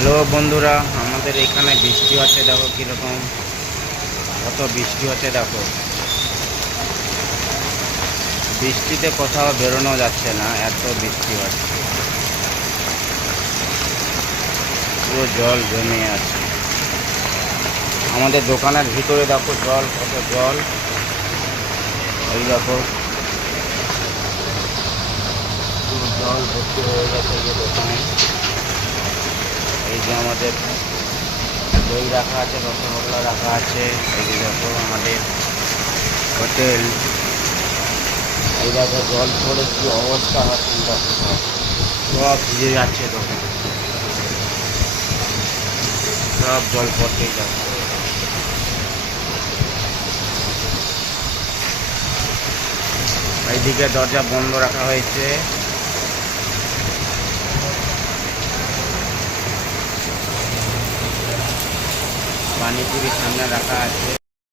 Hello বন্ধুরা, আমাদের এখানে বৃষ্টি হচ্ছে। দেখো কীরকম, কত বৃষ্টি হচ্ছে দেখো। বৃষ্টিতে কোথাও বেরোনো যাচ্ছে না, এত বৃষ্টি হচ্ছে। পুরো জল জমে আছে। আমাদের দোকানের ভিতরে দেখো জল, কত জল। এই দেখো পুরো জল ভর্তি হয়ে গেছে এই যে দোকানে। এই যে আমাদের দই রাখা আছে, রসগোল্লা রাখা আছে। এই যে দেখো আমাদের হোটেল। এই দেখো জল পড়ে কি অবস্থা হচ্ছে, দেখো সব ভিজে যাচ্ছে দোকান, সব জল পড়তেই যাচ্ছে। এইদিকে দরজা বন্ধ রাখা হয়েছে। পানিপুরি সামনে রাখা আছে।